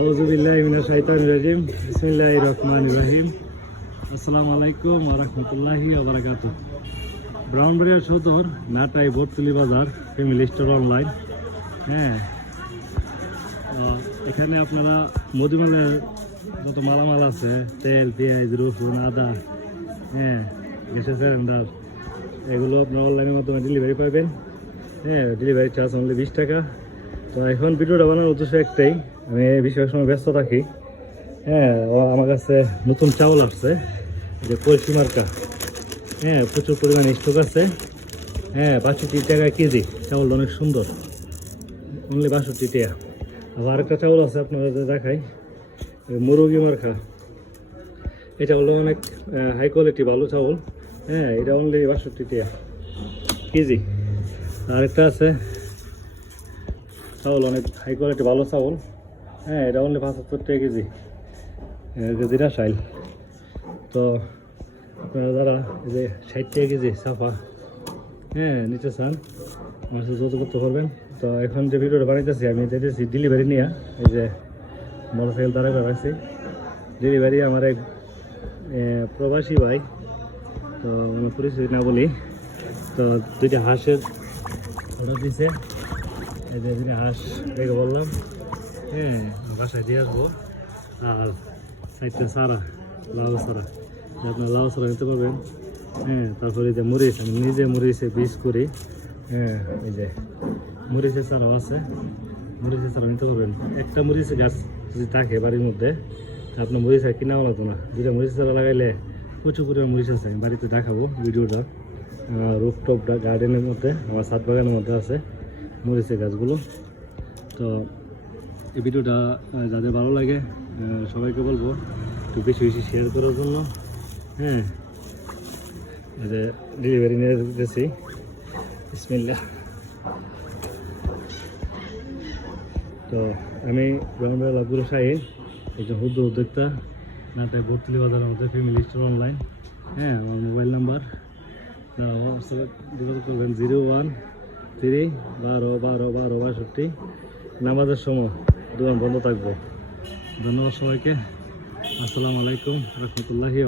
আউজুবিল্লাহিমিনা শাইতান রাজিম। বিসমিল্লাহ রহমান রহিম। আসসালামু আলাইকুম ওরহমতুল্লাহি ওবরাকাতু ব্রাউনবাড়িয়া সদর, নাটাই বটতলি বাজার, ফ্যামিলি স্টোর অনলাইন। হ্যাঁ। এখানে আপনারা মধুমালের যত মালামাল আছে, তেল, পেঁয়াজ, রসুন, আদা হ্যাঁ গ্যাসের সিলিন্ডার, এগুলো আপনার অনলাইনের মাধ্যমে ডেলিভারি পাবেন। হ্যাঁ ডেলিভারি চার্জ অনলি বিশ টাকা। তো এখন ভিডিওটা বানানোর উদ্দেশ্য একটাই, আমি বেশিরভাগ সময় ব্যস্ত থাকি। হ্যাঁ আমার কাছে নতুন চাউল আসছে যে কলসি মার্কা। হ্যাঁ প্রচুর পরিমাণে স্টক আছে। হ্যাঁ বাষট্টি টাকা কেজি, চাউলটা অনেক সুন্দর। অনলি বাষট্টি টাকা। আবার আরেকটা চাউল আছে আপনাদের দেখাই, এই মুরগি মার্কা। এটা হলো অনেক হাই কোয়ালিটি ভালো চাউল। হ্যাঁ এটা অনলি বাষট্টি টাকা কেজি। আরেকটা আছে চাউল অনেক হাই কোয়ালিটি ভালো চাউল। হ্যাঁ এটা অনলি পঁচাত্তর টাকা কেজি কেজিটা সাইল তো আপনারা যারা এই যে ষাট টাকা কেজি সাফা হ্যাঁ নিতে চান, আমার সাথে যত করতে পারবেন। তো এখন যে ভিডিওটা বানাইতেছি, আমি দিতেছি ডেলিভারি নিয়ে, এই যে মোটর সাইকেল করা আছে ডেলিভারি আমার এক প্রবাসী ভাই, তো আমার পরিচয় না বলি। তো দুইটা হাঁসের অর্ডার দিছে। যে হাঁস দেখে বললাম। হ্যাঁ বাসায় দিয়ে আসব। আর সাইডটা সারা লাউ সারা। আপনার লাউ সারা নিতে পারবেন। হ্যাঁ তারপরে যে মরিচ, আমি নিজে মরিচে বীজ করি। হ্যাঁ এই যে মরিচের চারাও আছে। মরিচের চারা নিতে পারবেন। একটা মরিচের গাছ যদি থাকে বাড়ির মধ্যে আপনার মরিচ আর কিনাও লাগতো না। দুটা মরিচ চারা লাগাইলে প্রচুর পরিমাণ মরিচ আছে। আমি বাড়িতে দেখাবো ভিডিওটা। রুফটপ গার্ডেনের মধ্যে, আমার সাত বাগানের মধ্যে আছে। মরিচের গাছগুলো। তো এই ভিডিওটা যাদের ভালো লাগে সবাইকে বলব, একটু বেশি বেশি শেয়ার করার জন্য। হ্যাঁ যে ডেলিভারি নিয়ে দিতেছি তো আমি ব্রাহ্মণবাড়ি লাভগুলো শাহী একজন হুদ্দ উদ্যোক্তা। নাটায় বর্তলি বাজারের মধ্যে ফ্যামিলি স্টোর অনলাইন হ্যাঁ আমার মোবাইল নাম্বার যোগাযোগ করবেন জিরো ওয়ান তিরি বারো বারো বারো, বাষট্টি। নামাজের সময় দোকান বন্ধ থাকব। ধন্যবাদ সবাইকে। আসসালামু আলাইকুম, রহমতুল্লাহি